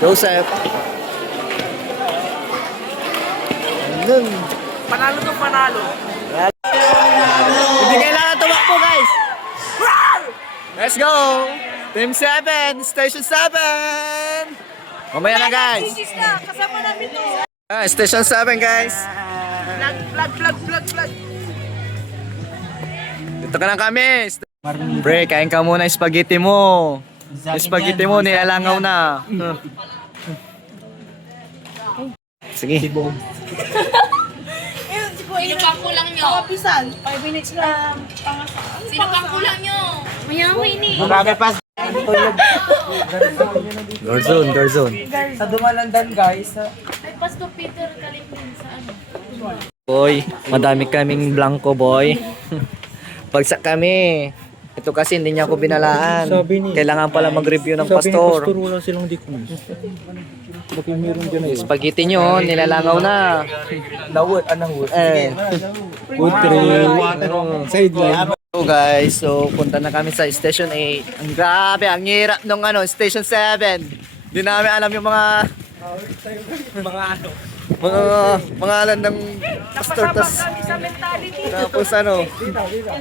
Joseph. Andun. Panalo to panalo. Hindi kailangan tumakbo, guys. Let's go. Team 7, Station 7. Mamaya na, guys. Kasama namin to. Station 7, guys. Vlog. Dito ka na kami. Pre, kain ka muna yung spaghetti mo. Yung spaghetti mo, nilalangaw na. Sige. Sino pang kulang nyo? Kapisan, 5 minutes lang. Sino pang kulang nyo? Mayamoy ni. Marami pa. Garzon. Sa Dumalandan guys. Ay, Pastor Peter Kalingin sa ano? Boy, madami kaming blanco, boy. Bagsak kami. Ito kasi hindi niya ako binalaan. Kailangan pala mag-review ng pastor. Pastor, wala silang dikumis. Bakit meron dyan Yung spaghetti nyo, nilalangaw na. Nawod, anong wood? Good sideline. So guys, so punta na kami sa Station 8. Ang grabe, ang hirap nung Station 7. Hindi namin alam yung mga pangalan ng pastor. Tapos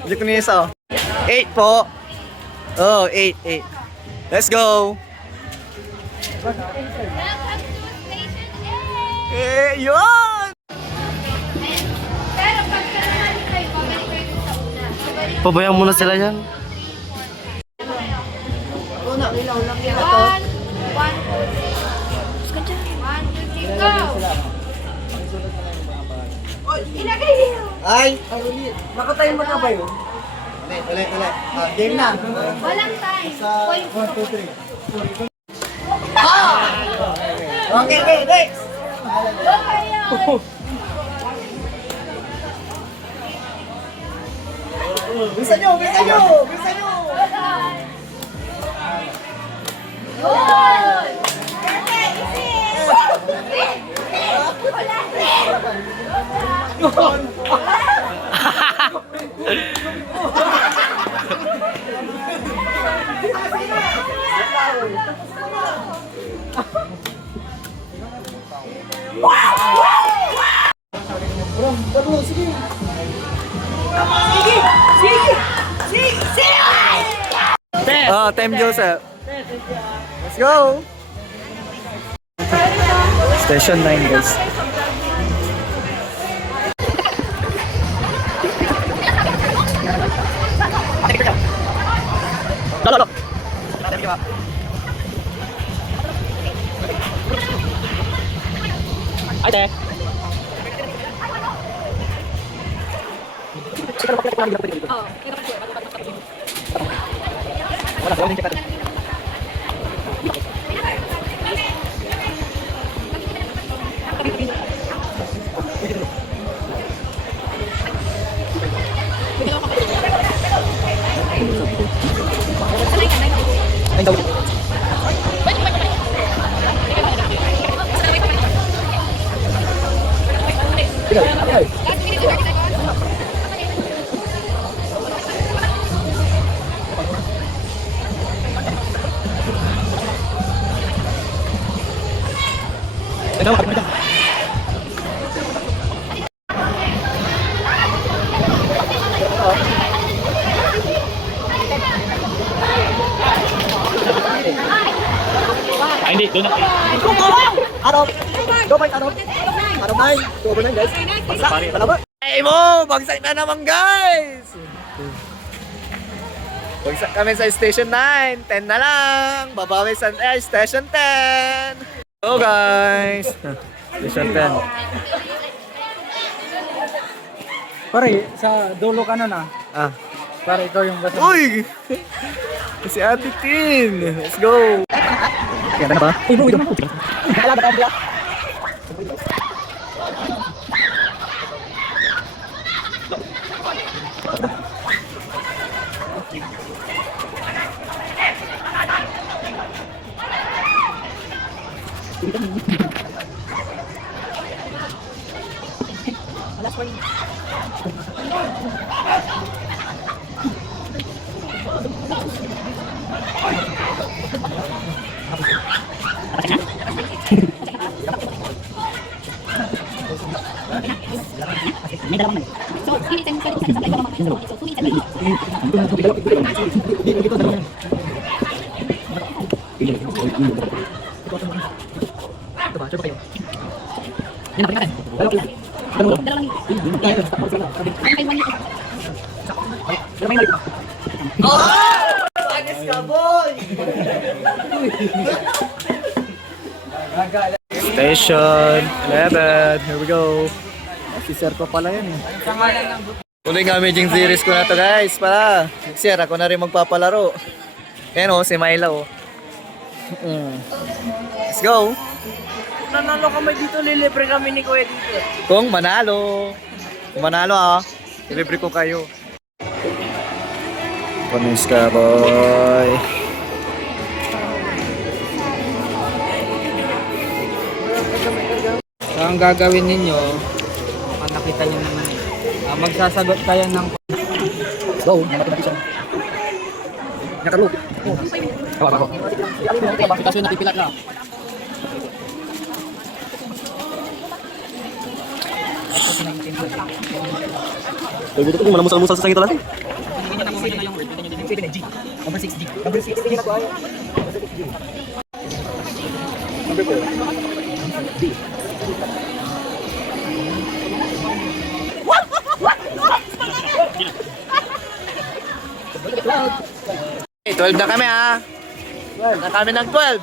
hindi ko nisa. 8 po. Oh, 8. Let's go. Yun! Pero pagkaranahan kayo, babalik kayo sa una. Pabayaan muna sila yan. One, two, three, go! Ilagay niyo! Ay! Nakatayin mo na ba yun? Ulit. Game na. Walang time. Point. 1, 2, 3. Okay, next! Go kayo! Bisa nyo! Yun! Perfect! Wala Oh, Team Joseph. Let's go! Station 9, guys. Lolo. Ay, te. Ay, hindi. Doon na. Araw 9. Over 9, guys. Bagsak. Palaba. Ay mo! Bagsak na naman, guys! Bagsak kami sa Station 9. 10 na lang. Babawi sa Station 10. Hello, guys. Station 10. Pare, sa dulo ka na na. Ah. Para ikaw yung basta. Uy! Si Ate Tin. Let's go. Ganda na ba? Agis ka, boy! Station 11. Here we go. Si Sir ko pala yan. Tuloy nga Amazing series ko na to guys. Para. Sir, ako na rin magpapalaro. Ayan o, si Myla o. Let's go. Nanalo kami dito, lilibre kami ni Kuya dito. Kung manalo. Kung manalo ilibre ko kayo. Panis ka boy. So, ang gagawin ninyo, kung nakita nyo naman, magsasagot kayo ng Go. Nakalo. kasi napipilat na. Pwede ko malamusal-musal sa sakit natin. Okay, 12 na kami na kami ng 12.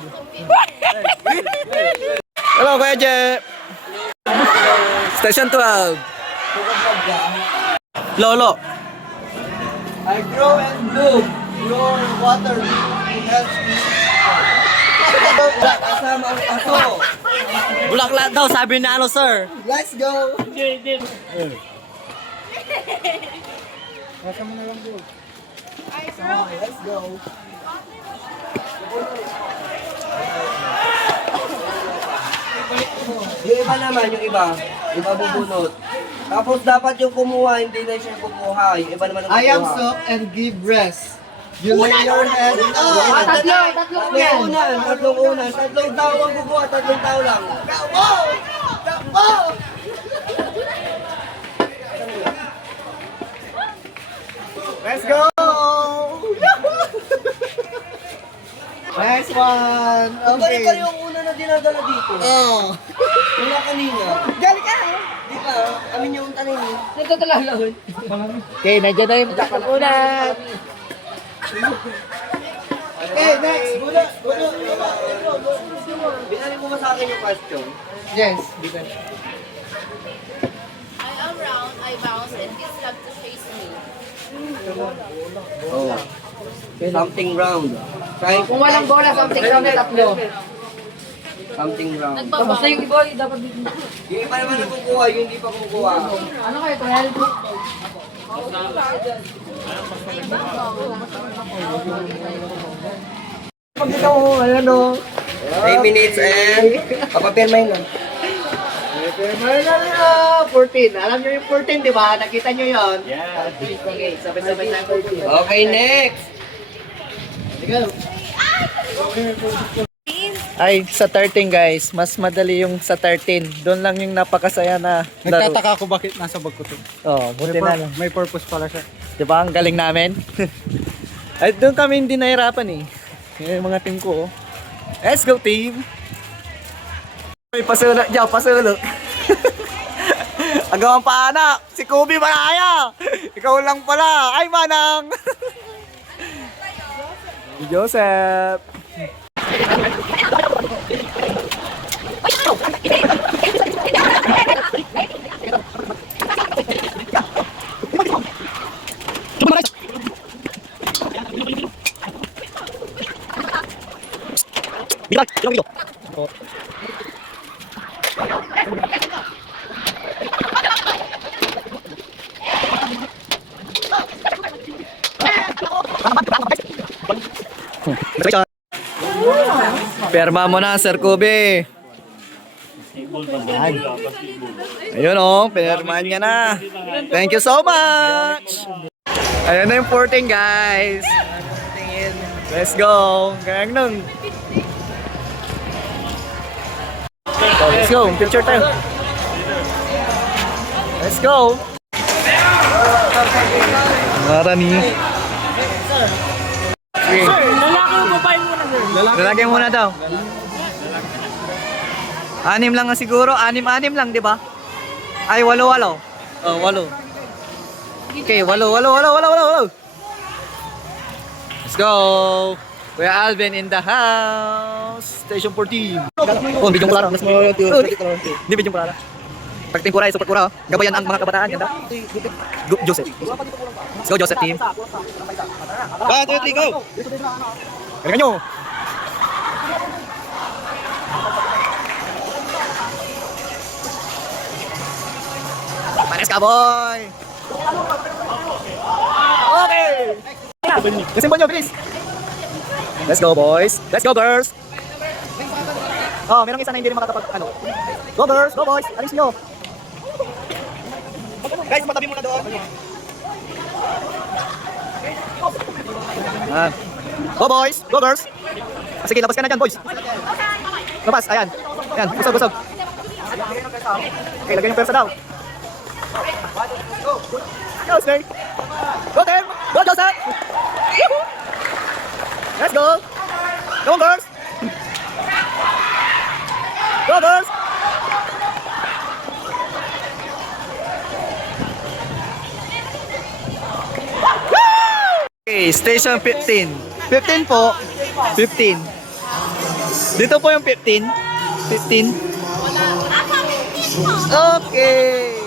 Hello, Kuya Jeff. Station 12. Lolo. I grow and bloom. Your water helps me. Kasama ang aso. Bulaklak daw, sabi ni ano, sir. Let's go! Let's go! Yung iba naman, yung iba bubunot. Tapos dapat yung kumuha, hindi na siya kumuha. Yung iba naman ang kumuha. I am soft and give rest. You lay your head. Tatlong unan. Tatlong tao ang kukuha, tatlong tao lang. Let's go! Nice one! Ang galing Okay. pa yung una na dinadala dito. Oh. Wala kanina. Galing ka! Di ba? Amin yung tanin eh. Okay, nandiyan na yung takunan. Okay, next! Binalik mo ba sa akin yung question? Yes. I am round, I bounce, and kids love to chase me. Oh. Something round. Kahit Kung walang bola, something lang na tatlo. something round. Nagbabaw. yung iba, dapat dito. Yung iba naman ang kukuha, yung hindi pa kukuha. Ano kayo, 12? Pag ikaw, ayan o. 8 minutes and... Papapirmahin lang. Meron na rin 14. Alam nyo yung 14, di ba? Nakita nyo yun? Yeah. Okay, sabay-sabay tayo 14. Okay, next! Ay, sa 13 guys, mas madali yung sa 13. Doon lang yung napakasaya na laro. Nagtataka ako bakit nasa bag ko to. Oh, buti na lang. May purpose pala siya. Di ba? Ang galing namin. Ay, doon kami hindi nahirapan eh. Yung mga team ko. Let's go team! May pasulok dyan, pasulok. Agawang paanak, si Kobe Malaya. Ikaw lang pala. Ay, manang. Joseph. Perma mo na, Sir Kobe. Ayun oh, pinirmahan niya na. Thank you so much. Ayun na yung 14 guys. Let's go. Kaya nun. So, let's go. Picture tayo. Let's go. Marami. Okay. Lalaki o babae muna, sir? Lalaki muna daw. 6 lang nga siguro. 6 lang, di ba? Ay, 8. Oh, 8. Okay, 8. Let's go! Kuya Alvin in the house. Station 14. Oh, bidyong pula. Hindi bidyong pula. Pagting kuray, super kura. Gabayan ang mga kabataan. Ganda. Joseph. Let's go, Joseph team. 1, 2, 3, go! Galingan nyo! Pares ka, boy! Okay! Yung symbol nyo, bilis! Let's go, boys! Let's go, girls! Oh, merong isa na hindi rin makatapag, ano. Go, girls! Go, boys! Alis nyo! Guys, matabi muna doon. Ah. Go, boys! Go, girls! Sige, labas ka na dyan, boys! Labas, ayan. Ayan, busog. Okay, lagyan yung persa daw. Go, Snake! Go, Tim! Go, Joseph! Let's go! Go, girls! Go, girls! Okay, station 15. 15 po. 15. Dito po yung 15. 15. Okay.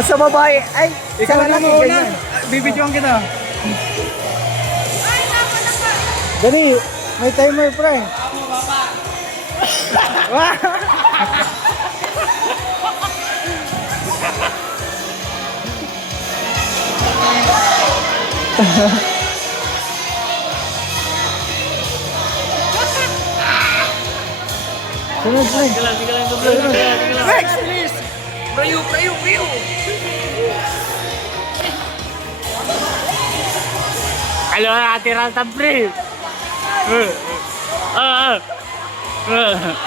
Sa babae. Ay, ikaw na lang muna. Bibidyoan kita. Dali, may timer, pre. Sunod, pre. Rex, please. Prayo. Alo, atiral ta, pre.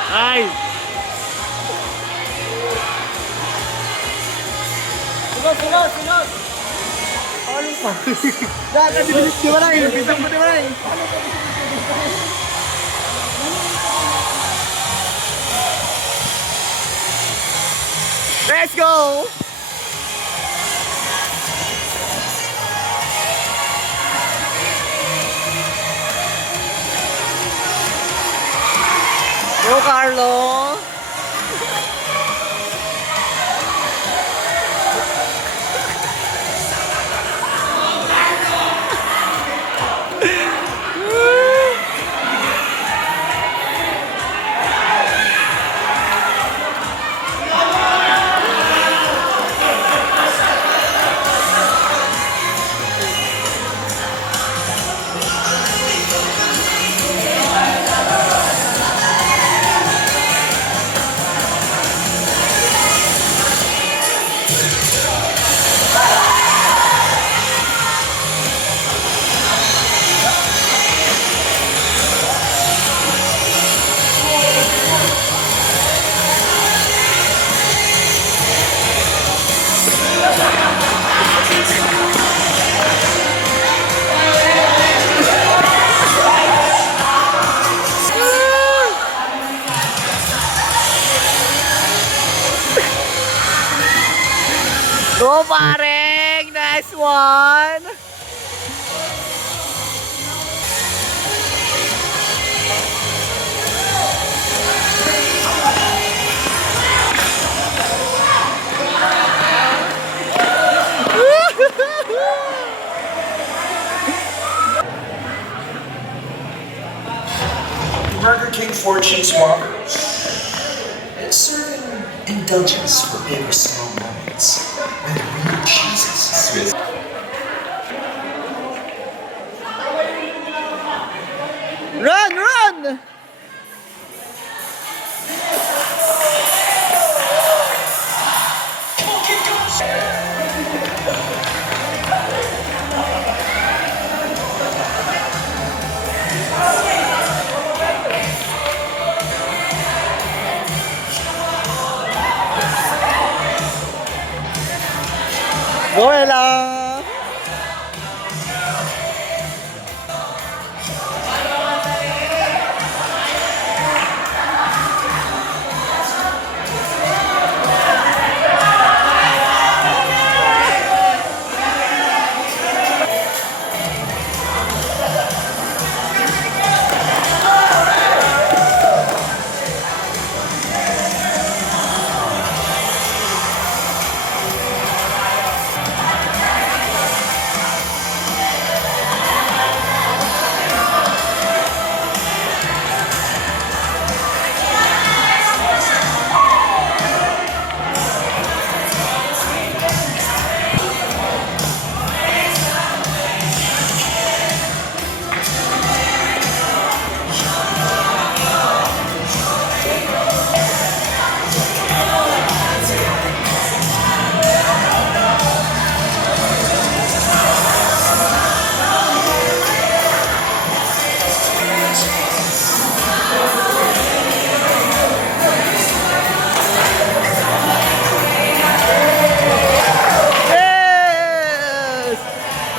Ay. Sunod. Aling pa. Dati di ba na yun? Bintang mo di ba na yun? Let's go! Go, Carlo! Go, pareng! Nice one! Burger King 4 cheese Whoppers. Serving indulgence for big or small moments. When the real cheese is Swiss. Run!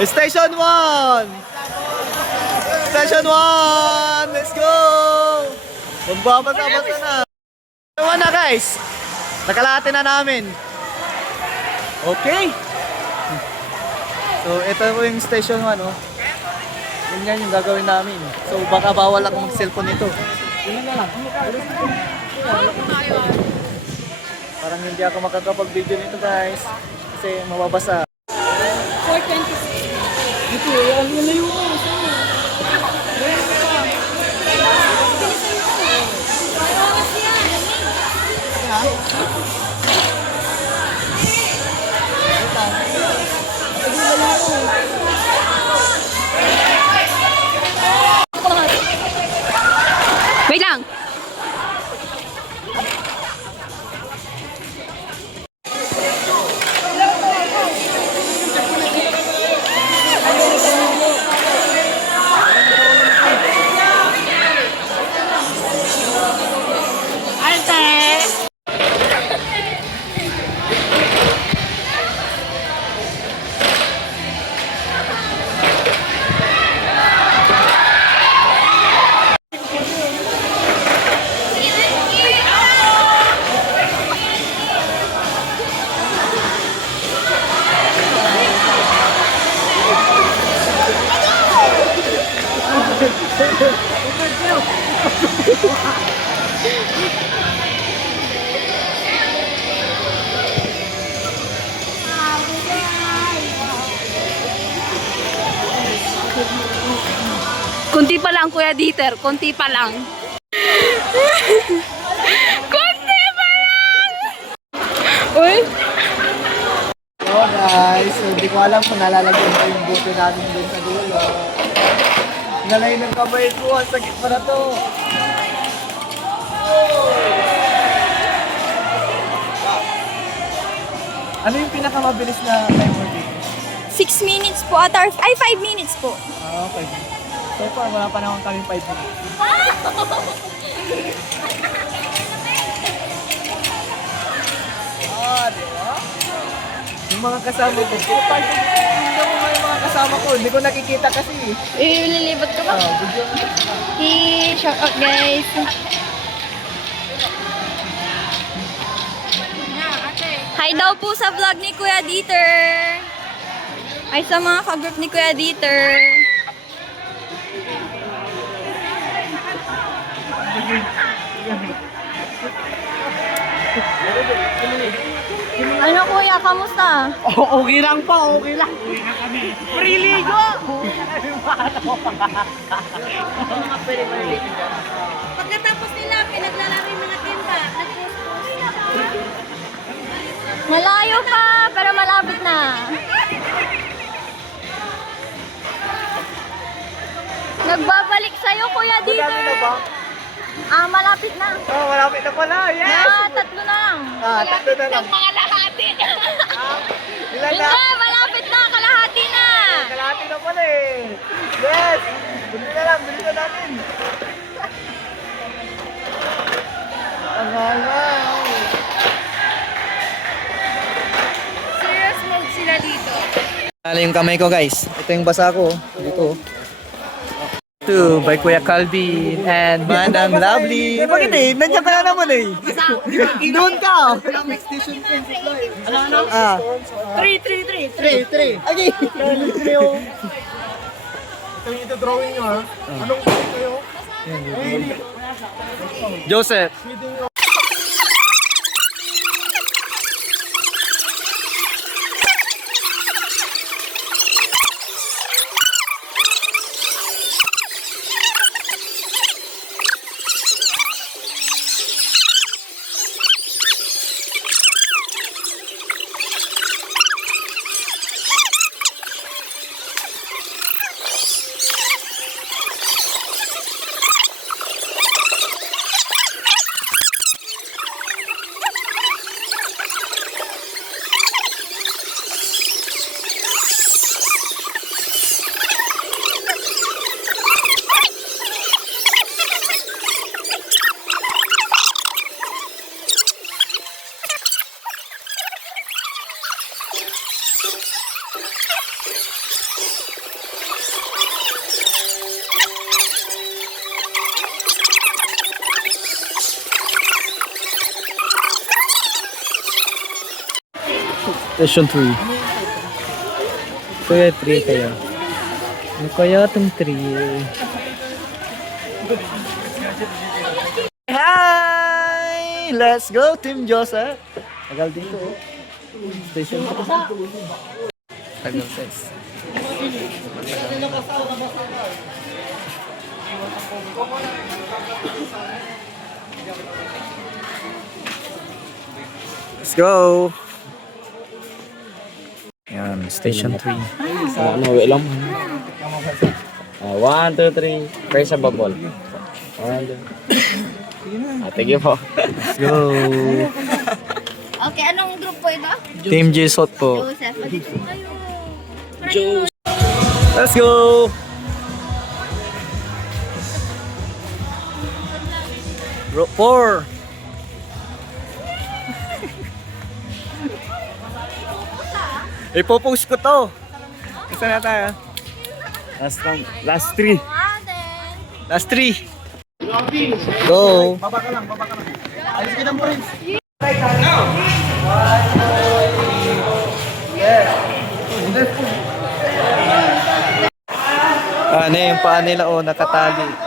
Station 1! Station 1! Let's go! Magbabasa-basa na. Ewan na guys. Nakalahati na namin. Okay. So, ito po yung station 1, oh. Yan yung gagawin namin. So, baka bawal ako mag-cellphone nito. Parang hindi ako makakapag-video nito guys. Kasi mababasa. 4:26. Wait lang. Kunti pa lang, Kuya Dieter. Kunti pa lang. Kunti pa lang! Uy! So guys, hindi ko alam kung nalalagyan ko yung buto natin dun sa dulo. Nalay ng kamay ko, ang sakit pa na to. Ano yung pinakamabilis na timer dito? 6 minutes po at 5 minutes po. Ah, okay. So far, wala pa naman kami 5 minutes. Ah, di ba? Yung mga kasama ko, tingnan mo nga yung mga kasama ko, hindi ko nakikita kasi. Lilibot ka ba? Video na. Shout out guys. Hi daw po sa vlog ni Kuya Dieter. Ay sa mga ka-group ni Kuya Dieter. Ano kuya, kamusta? Okay lang pa, okay lang. Priligo! Pagkatapos nila, pinaglalaro yung mga tinta. Malayo pa, pero malapit na. Nagbabalik sa'yo, Kuya Dieter. Madami na ba? Ah, malapit na. Oh, malapit na pala. Yes! Ah, 3 na lang. Ah, tatlo na lang. Mga lahati. Ilan na? Hindi, malapit na. Kalahati na. Kalahati na pala eh. Yes! Bili na lang, bili na natin. Ang hanga. Serious mode sila dito. Ano yung kamay ko guys? Ito yung basa ko. Dito. Ito, by Kuya Calvin and Manang Lovely. Bakit eh? Nandiyan ka na naman eh. Doon ka. Ah. 3. 3. Okay. Ito drawing nyo ha. Anong kayo? Joseph. Station 3. Kaya 3 kayo. Ano kaya itong 3? Hi! Let's go, Team Joseph! Tagal din ko. Station 3. Tagal guys. Let's go! Yan, Station 3. Ano, wait lang. 1, 2, 3. Press sa bubble. 1, 2. Thank you po. Let's go! Okay, anong group po ito? Team J-Sot po. Joseph. O, dito kayo. Let's go! Row 4. Ipopost ko to. Isa na tayo. Last 3. Last 3. Go. Baba ka lang. Alis ka ng Prince. Ano yung paa nila nakatali.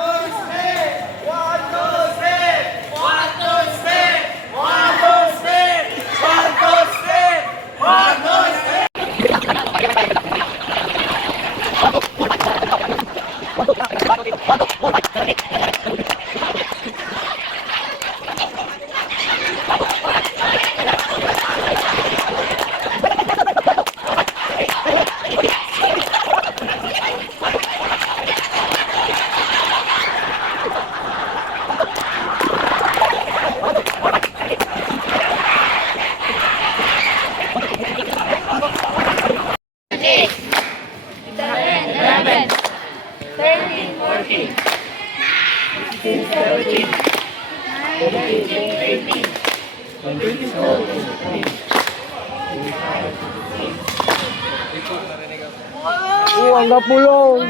Ang gapulong.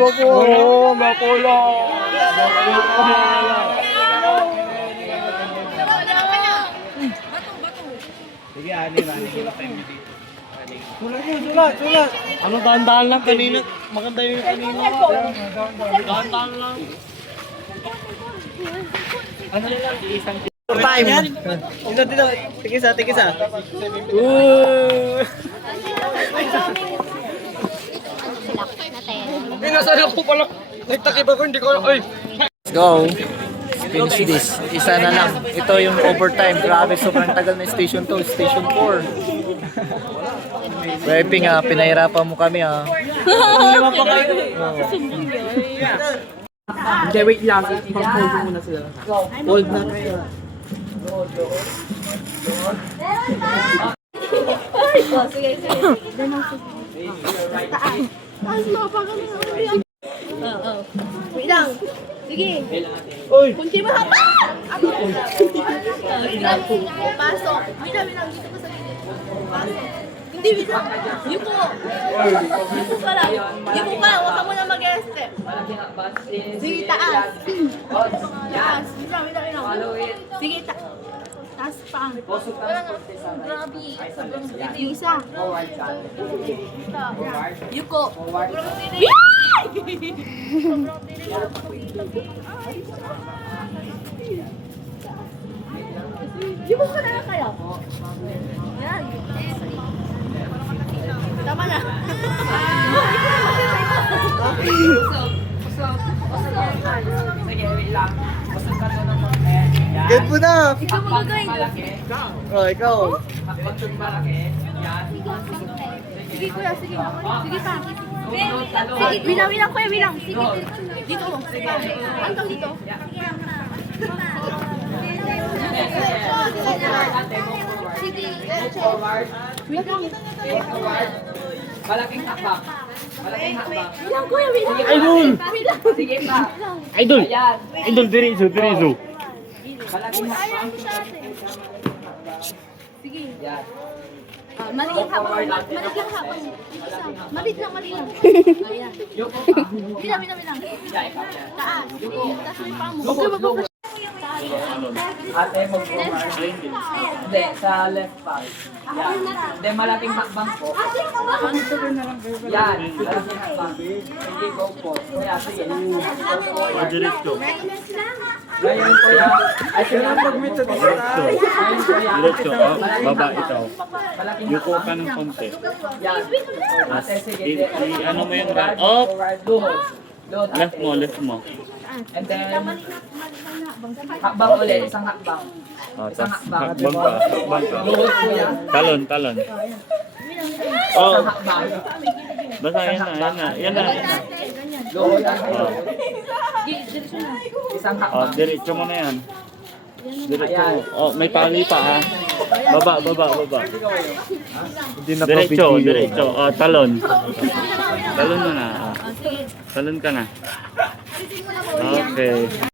Sulat. Ano, dahan-dahan lang kanina. Maganda yung kanina. Dahan-dahan lang. Ano lang, isang Time. Dito. Tigisa. Pinasala ko pala. Nagtakip ako, hindi ko. Ay! Let's go. Finish this. Isa na lang. Ito yung overtime. Grabe, sobrang tagal na station to. Station 4. Weping pinahirapan mo kami Lima pa kayo. Hindi, wait lang. Hold muna sila. Hold na kayo. Wait lang. Sige. Kunti mo hapa! Ako. Pasok. Bilang. Dito ko sa gilid. Pasok. Hindi, bilang. Yuko. Yuko ka lang. Huwag ka muna mag-step. Sige, taas. Taas. Bilang. Sige, taas pa. Grabe. Yung isa. Yuko. Yuko ka na lang kaya? Yan. Tama na. Get mo na! Ikaw mag-guide. Ikaw. Sige kuya, sige. Sige pa. Sige, bilang kuya, bilang. Sige, dito. Hanggang dito. Sige. Wait lang. Malaking hakbang. Bilang kuya, bilang. Idol! Bilang. Sige pa. Idol. Idol, dirizo. Malaking hakbang. Sige. Maliit habang. Maliit lang habang. Isa. Maliit lang. Ayan. Bilang. Taas. Taas mo yung paa mo. Okay, Ate, mag-forward. Hindi, sa left pa. Yan. Hindi, malaking hakbang po. Yan, malaking hakbang. Hindi go po. Kaya, sige. Diretso. Ngayon po yan. Ay, sige. Ngayon po yan. Diretso. Baba ito. Malaking Yuko ka ng konti. Yan. Ate, sige. Ano mo yung right? Up! Forward. Luhod. Luhod, ate. Left mo. And then, hakbang ulit. Isang hakbang. Isang hakbang. Hakbang ka. Hakbang ka. Luhod po yan. Talon, talon. Oh, Isang hakbang. basta yan na, yan na, yan na. Luhod ang Oh, isang oh, hakbang. diretso mo na yan. Diretso mo. Oh, may tali pa ha. Baba, baba, baba. Hindi na Diretso, diretso. Oh, talon. Talon mo na. Oh. Talon ka na. Okay.